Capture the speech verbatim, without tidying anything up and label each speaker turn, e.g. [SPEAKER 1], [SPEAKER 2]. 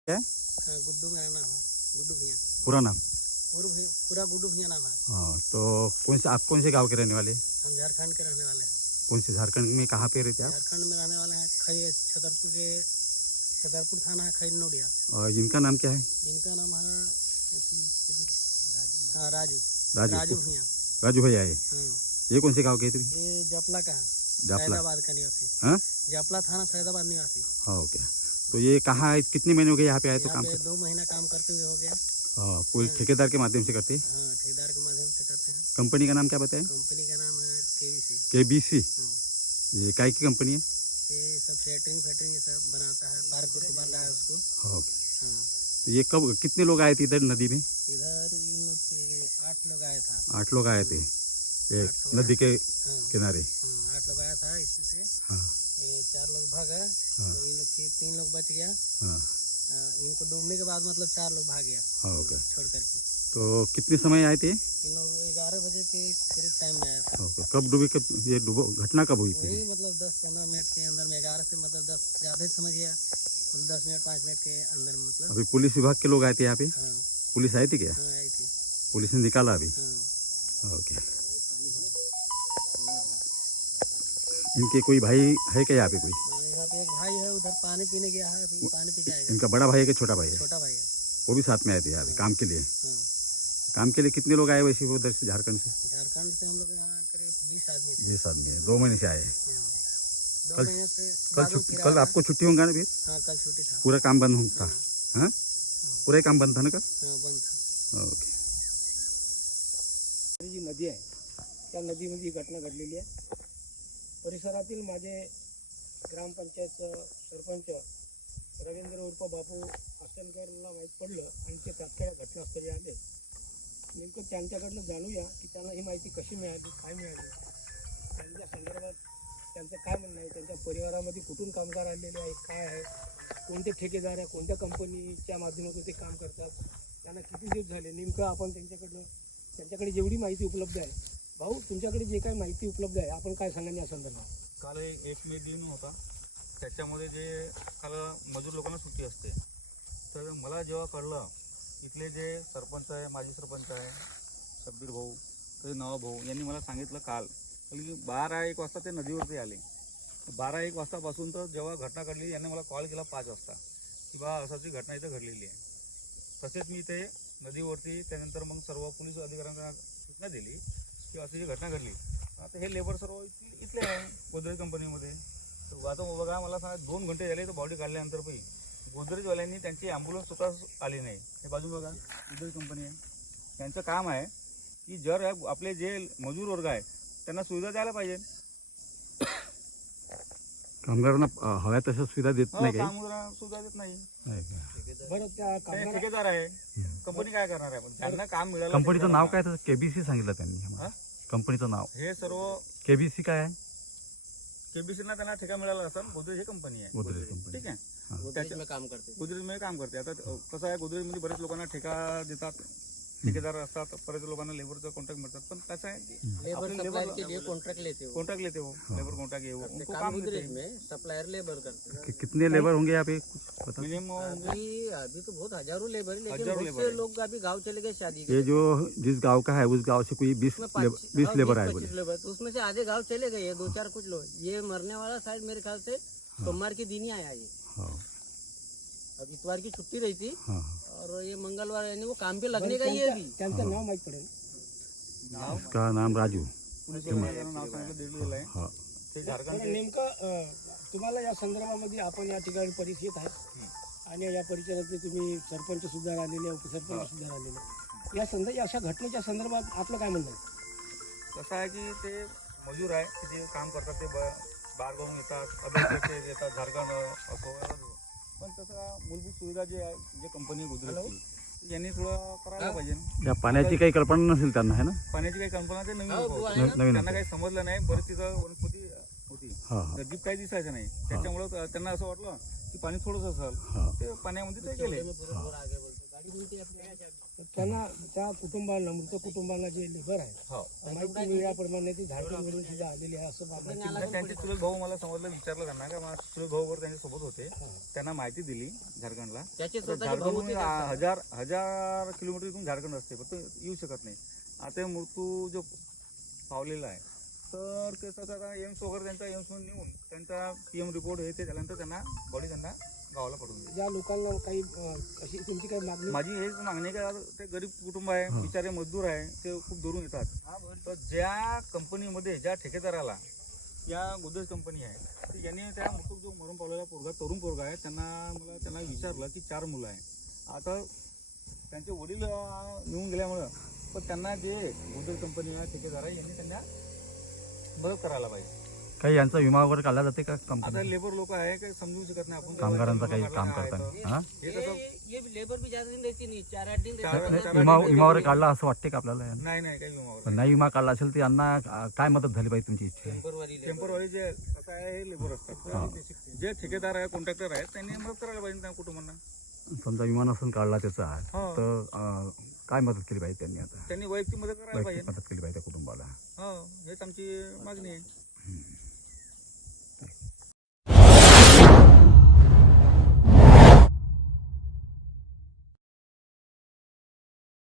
[SPEAKER 1] क्या?
[SPEAKER 2] हाँ, गुड्डू मेरा नाम है, गुड्डू भैया।
[SPEAKER 1] पूरा नाम?
[SPEAKER 2] पूरा भैया, पूरा गुड्डू भैया नाम है।
[SPEAKER 1] हाँ, तो कौन से आप कौन से गांव के रहने वाले हैं?
[SPEAKER 2] हम झारखंड के रहने वाले हैं।
[SPEAKER 1] कौन से झारखंड में कहाँ पे रहते हैं आप?
[SPEAKER 2] झारखंड में रहने वाले हैं, खई छतरपुर के छतरपुर थाना है, खई नोडिया।
[SPEAKER 1] और इनका नाम क्या है?
[SPEAKER 2] इनका नाम है अथी, हाँ राजू
[SPEAKER 1] राजू
[SPEAKER 2] राजू भैया।
[SPEAKER 1] राजू भैया है।
[SPEAKER 2] हाँ,
[SPEAKER 1] ये कौन से गांव के थे?
[SPEAKER 2] ये जपला का है,
[SPEAKER 1] जापला।
[SPEAKER 2] सैदाबाद का निवासी।
[SPEAKER 1] हाँ,
[SPEAKER 2] जपला थाना सैदाबाद निवासी।
[SPEAKER 1] हाँ ओके। तो ये कहाँ है, कितने महीने हो गए यहाँ पे आए तो
[SPEAKER 2] यहाँ
[SPEAKER 1] काम
[SPEAKER 2] पे
[SPEAKER 1] कर?
[SPEAKER 2] दो महीना काम करते हुए हो गया।
[SPEAKER 1] हाँ, कोई ठेकेदार के माध्यम से करते हैं?
[SPEAKER 2] हाँ, ठेकेदार के माध्यम से करते हैं।
[SPEAKER 1] कंपनी का नाम क्या बताएं?
[SPEAKER 2] कंपनी का नाम है केबीसी।
[SPEAKER 1] के बी सी।
[SPEAKER 2] हाँ,
[SPEAKER 1] ये काय की कंपनी है?
[SPEAKER 2] ये सब सेटरिंग फेटरिंग ये सब बनाता है, पार्क उर्क बन रहा है उसको।
[SPEAKER 1] हाँ ओके।
[SPEAKER 2] हाँ,
[SPEAKER 1] तो ये कब कितने लोग आए थे इधर नदी में?
[SPEAKER 2] इधर इन लोग के आठ लोग आया था।
[SPEAKER 1] आठ लोग आए थे एक
[SPEAKER 2] आठ लोग
[SPEAKER 1] नदी के
[SPEAKER 2] हाँ,
[SPEAKER 1] किनारे।
[SPEAKER 2] हाँ, आठ लोग आया था इसमें से।
[SPEAKER 1] हाँ
[SPEAKER 2] ये चार लोग भागा,
[SPEAKER 1] हाँ
[SPEAKER 2] तो इन लोग फिर तीन लोग बच गया।
[SPEAKER 1] हाँ
[SPEAKER 2] हाँ, इनको डूबने के बाद मतलब चार लोग भाग गया।
[SPEAKER 1] हाँ ओके।
[SPEAKER 2] छोड़ करके
[SPEAKER 1] तो कितने समय आए थे?
[SPEAKER 2] इन लोग ग्यारह बजे के करीब टाइम में आया था।
[SPEAKER 1] ओके। कब डूबी, कब ये डूबो घटना कब हुई थी?
[SPEAKER 2] वही मतलब दस पंद्रह मिनट के अंदर में, ग्यारह से मतलब दस ज़्यादा ही समझ गया, मतलब दस मिनट पाँच मिनट के अंदर में मतलब।
[SPEAKER 1] अभी पुलिस विभाग के लोग आए थे यहाँ पे?
[SPEAKER 2] हाँ
[SPEAKER 1] पुलिस आई थी क्या?
[SPEAKER 2] हाँ, आई थी।
[SPEAKER 1] पुलिस ने निकाला अभी?
[SPEAKER 2] हाँ,
[SPEAKER 1] ओके। इनके कोई भाई है क्या यहाँ पे कोई?
[SPEAKER 2] हाँ, यहाँ पे एक भाई है, उधर पानी पीने गया है, अभी पानी पी के आएगा।
[SPEAKER 1] इनका बड़ा भाई है कि छोटा भाई है?
[SPEAKER 2] छोटा भाई है।
[SPEAKER 1] वो भी साथ में आए थे यहाँ पे काम के लिए?
[SPEAKER 2] हाँ,
[SPEAKER 1] काम के लिए कितने लोग आए वैसे वो उधर से झारखंड से?
[SPEAKER 2] झारखंड से हम लोग यहाँ करीब बीस आदमी थे।
[SPEAKER 1] बीस आदमी है, दो महीने से आए हैं।
[SPEAKER 2] हाँ, दो
[SPEAKER 1] कल-
[SPEAKER 2] महीने से
[SPEAKER 1] कल
[SPEAKER 2] बाद में
[SPEAKER 1] छुट्टी,
[SPEAKER 2] फिर
[SPEAKER 1] कल
[SPEAKER 2] आया।
[SPEAKER 1] आपको छुट्टी होगा ना फिर?
[SPEAKER 2] हाँ, कल छुट्टी था।
[SPEAKER 1] पूरा काम बंद होता?
[SPEAKER 2] हाँ,
[SPEAKER 1] हाँ, पूरा ही काम बंद था ना कल?
[SPEAKER 2] हाँ, बंद था।
[SPEAKER 1] ओके।
[SPEAKER 3] जी नदी आहे, त्या नदीमध्ये घटना घडलेली आहे. परिसरातील माझे ग्रामपंचायत सरपंच रवींद्र उर्फ बापू आसनकरला माहीत पडलं आणि ते तात्काळ घटनास्थळी आले. नेमकं त्यांच्याकडनं जाणूया की त्यांना ही माहिती कशी मिळाली, काय मिळाली, त्यांच्या संदर्भात त्यांचं काय म्हणणं आहे, त्यांच्या परिवारामध्ये कुठून कामगार आलेले आहेत, काय आहे, कोणते ठेकेदार आहे, कोणत्या कंपनीच्या माध्यमातून ते काम करतात, त्यांना किती दिवस झाले, नेमकं आपण त्यांच्याकडनं त्यांच्याकडे जेवढी माहिती उपलब्ध आहे. भाऊ, तुमच्याकडे जे काही माहिती उपलब्ध आहे आपण काय सांगा या संदर्भात?
[SPEAKER 4] काल एक मे दिन होता, त्याच्यामध्ये जे काल मजूर लोकांना सुट्टी असते, तर मला जेव्हा कळलं, इथले जे सरपंच आहे, माजी सरपंच आहे शब्बीर भाऊ, तर नवा भाऊ यांनी मला सांगितलं काल की बारा एक वाजता ते नदीवरती आले. बारा एक वाजतापासून तर जेव्हा घटना घडली यांनी मला कॉल केला पाच वाजता की बा असाची घटना इथं घडलेली आहे. तसेच मी ते नदीवरती त्यानंतर मग सर्व पोलीस अधिकाऱ्यांना सूचना दिली की अशी जी घटना घडली. आता हे लेबर सर्व इथले इथले आहे गोदरेज कंपनीमध्ये. तर आता बघा, मला सांगा दोन घंटे झाले तर बॉडी काढल्यानंतर पण गोदरेजवाल्यांनी त्यांची ॲम्ब्युलन्स सुद्धा आली नाही. हे बाजू बघा, गोदरेज कंपनी आहे. त्यांचं काम आहे की जर आपले जे मजूर वर्ग आहे त्यांना सुविधा द्यायला पाहिजे.
[SPEAKER 1] कामगारांना अं, हव्या तशा सुविधा देत नाही काही?
[SPEAKER 4] कामगारांना सुविधा देत नाही.
[SPEAKER 1] नाही का?
[SPEAKER 3] बरं, त्या
[SPEAKER 4] ते
[SPEAKER 3] कामगार
[SPEAKER 4] ठेकेदार आहे, कंपनी काय करणार आहे? पण ज्यांना काम मिळालं
[SPEAKER 1] कंपनीचं नाव काय त्याचं? केबीसी सांगितलं त्यांनी आम्हाला.
[SPEAKER 4] हा?
[SPEAKER 1] कंपनीचं नाव
[SPEAKER 4] हे सर्व
[SPEAKER 1] केबीसी काय आहे?
[SPEAKER 4] केबीसीला त्यांना ठेका मिळाला असताना गोदरेज ही कंपनी आहे.
[SPEAKER 1] गोदरेज कंपनी.
[SPEAKER 4] ठीक आहे.
[SPEAKER 1] हाँ।
[SPEAKER 2] गोदरेज में काम करते थे।
[SPEAKER 4] गोदरेजमध्ये काम करते. आता कसं आहे, गोदरेजमध्ये बरेच लोकांना ठेका देतात, ठेकेदार असतात, बरेच लोकांना लेबरचं कॉन्ट्रॅक्ट मिळतात. पण कसं आहे की
[SPEAKER 2] लेबर
[SPEAKER 4] अपने
[SPEAKER 2] सप्लाई
[SPEAKER 4] लेबर-
[SPEAKER 2] के लिए कॉन्ट्रैक्ट लेते हो।
[SPEAKER 4] कॉन्ट्रैक्ट लेते हो, लेबर कॉन्ट्रैक्ट ये वो
[SPEAKER 2] अपने
[SPEAKER 4] उनको
[SPEAKER 2] काम
[SPEAKER 4] काम देते
[SPEAKER 2] गोदरेज
[SPEAKER 4] हैं.
[SPEAKER 2] में सप्लायर लेबर करते हैं।
[SPEAKER 1] कि, कितने लेबर होंगे यहाँ पे कुछ पता?
[SPEAKER 4] मिनिमम होंगे
[SPEAKER 2] अभी अभी तो बहुत हजारों लेबर है, लेकिन
[SPEAKER 4] हजारों
[SPEAKER 2] बहुत
[SPEAKER 4] लेबर
[SPEAKER 2] से
[SPEAKER 4] है।
[SPEAKER 2] लोग अभी गांव चले गए शादी के
[SPEAKER 1] ये
[SPEAKER 2] लिए।
[SPEAKER 1] जो जिस गांव का है उस गांव से कोई बीस
[SPEAKER 2] उसमें
[SPEAKER 1] लेबर,
[SPEAKER 2] पाँच-
[SPEAKER 1] बीस
[SPEAKER 2] हाँ,
[SPEAKER 1] लेबर
[SPEAKER 2] बीस
[SPEAKER 1] आए
[SPEAKER 2] पच्चीस
[SPEAKER 1] बोले?
[SPEAKER 2] लेबर, तो उसमें से आधे गांव चले गए, दो चार कुछ लोग। ये मरने वाला शायद मेरे ख्याल से सोमवार के दिन ही आया ये।
[SPEAKER 1] हाँ
[SPEAKER 2] अब इतवार की छुट्टी रही थी
[SPEAKER 1] हाँ
[SPEAKER 2] और ये मंगलवार यानी वो काम पे लगने का ही है अभी।
[SPEAKER 3] त्यांचं नाव माहीत पडेल?
[SPEAKER 1] उसका नाम राजू।
[SPEAKER 4] पोलीस अधिकाऱ्यांना नाव सांगितलं दिलेलं आहे.
[SPEAKER 1] हाँ
[SPEAKER 4] ते
[SPEAKER 3] बरं,
[SPEAKER 4] झारखंडचे
[SPEAKER 3] नेमकं अं, तुम्हाला या संदर्भामध्ये आपण या ठिकाणी परिचित आहे आणि या परिसरातले तुम्ही सरपंच सुद्धा राहिलेले, उपसरपंच सुद्धा राहिलेले. या संदर्भ अशा घटनेच्या संदर्भात आपलं काय म्हणणं आहे?
[SPEAKER 4] कसं आहे की ते मजूर आहे की जे काम करतात ते ब- बाहेरगावून येतात, अभ्यास येतात, झारखंड असो. पण तसं मूलभूत सुविधा जे आहे, जे कंपनी गोदरेजची यांनी थोडं करायला पाहिजे.
[SPEAKER 1] या पाण्याची काही कल्पना नसेल त्यांना, है ना?
[SPEAKER 4] पाण्याची काही कल्पना ते नवीन
[SPEAKER 2] हो,
[SPEAKER 4] लोकं
[SPEAKER 2] वो
[SPEAKER 4] होते.
[SPEAKER 2] आहे ना.
[SPEAKER 1] नवीन
[SPEAKER 4] त्यांना काही समजलं नाही. बरेच तिथं वनस्पती होती,
[SPEAKER 1] हाँ हाँ
[SPEAKER 4] नदीत काही दिसायचं नाही. त्याच्यामुळं त्यांना असं वाटलं की पाणी थोडंसं असेल,
[SPEAKER 1] हाँ
[SPEAKER 4] ते पाण्यामध्ये ते गेले.
[SPEAKER 2] पूरा पूरा आगे बोलते गाड़ी
[SPEAKER 3] तर त्यांना त्या कुटुंबाला मृत कुटुंबाला जे लेबर आहे
[SPEAKER 4] हो
[SPEAKER 3] माहिती मिळाल्याप्रमाणे ते झारखंडवरून सुद्धा आलेले आहे असं माहिती
[SPEAKER 4] नाही, त्यांचे चुलत भाऊ मला समजलं, विचारलं त्यांना का माझे चुलत भाऊ वगैरे त्यांच्या सोबत होते, त्यांना माहिती दिली झारखंडला.
[SPEAKER 2] त्याचे
[SPEAKER 4] तर
[SPEAKER 2] स्वतःचे भाऊ
[SPEAKER 4] झारखंडहून
[SPEAKER 2] होते
[SPEAKER 4] आ- हजार हजार किलोमीटर इथून झारखंड असते, फक्त येऊ शकत नाही. आता हे मृत्यू जो पावलेला आहे तर कसं आता एम्स वगैरे त्यांचा एम्समध्ये नेऊन त्यांचा पी एम रिपोर्ट हे ते झाल्यानंतर त्यांना बॉडी त्यांना गावाला पडून दिली.
[SPEAKER 3] ज्या लोकांना काही अं, अशी तुमची काही मागणी
[SPEAKER 4] माझी हेच मागणी आहे का ते गरीब कुटुंब आहे, बिचारे मजदूर आहे, ते खूप दुरून येतात. तर ज्या कंपनीमध्ये ज्या ठेकेदाराला या गोदरेज कंपनी आहे तर यांनी त्या मृत्यू जो मरून पावलेला पोरगा तरुण पोरगा आहे त्यांना मला त्यांना विचारलं की चार मुलं आहे. आता त्यांचे वडील अं, येऊन गेल्यामुळं पण त्यांना जे गोदरेज कंपनी आहे ठेकेदार आहे यांनी त्यांना मदत करायला पाहिजे.
[SPEAKER 1] काही यांचा विमा वगैरे काढला जाते का
[SPEAKER 4] आता
[SPEAKER 1] कंपनी
[SPEAKER 4] लेबर लोक आहे काही समजू शकत नाही आपण
[SPEAKER 1] कामगारांचा काही काम
[SPEAKER 4] आहे तर.
[SPEAKER 1] करताना हा
[SPEAKER 4] हे कसं
[SPEAKER 2] ये ये लेबर भी ज्यादा दिन रहती नहीं, चार आठ दिन
[SPEAKER 4] चार-
[SPEAKER 2] रहती
[SPEAKER 4] चार-
[SPEAKER 2] है.
[SPEAKER 1] विमा विमा वगैरे काढला असं वाटते का आपल्याला
[SPEAKER 4] नाही नाही काही विमा
[SPEAKER 1] पण नाही विमा काढला असेल तर यांना अं, काय मदत झाली पाहिजे तुमची इच्छा आहे?
[SPEAKER 2] Temporary labour.
[SPEAKER 4] टेम्परवारी जे आता आहे हे लेबर असतात, जे ठेकेदार आहे कॉन्ट्रॅक्टर आहेत त्यांनी मदत करायला पाहिजे त्या कुटुंबांना.
[SPEAKER 1] समजा विमा नसून काढला त्याचा
[SPEAKER 4] हो.
[SPEAKER 1] तर अं, काय मदत केली पाहिजे त्यांनी आता
[SPEAKER 4] त्यांनी वैयक्तिक मदत करायला
[SPEAKER 1] वैयक्तिक
[SPEAKER 4] पाहिजे.
[SPEAKER 1] मदत केली पाहिजे त्या कुटुंबाला.
[SPEAKER 4] हो हेच आमची मागणी आहे.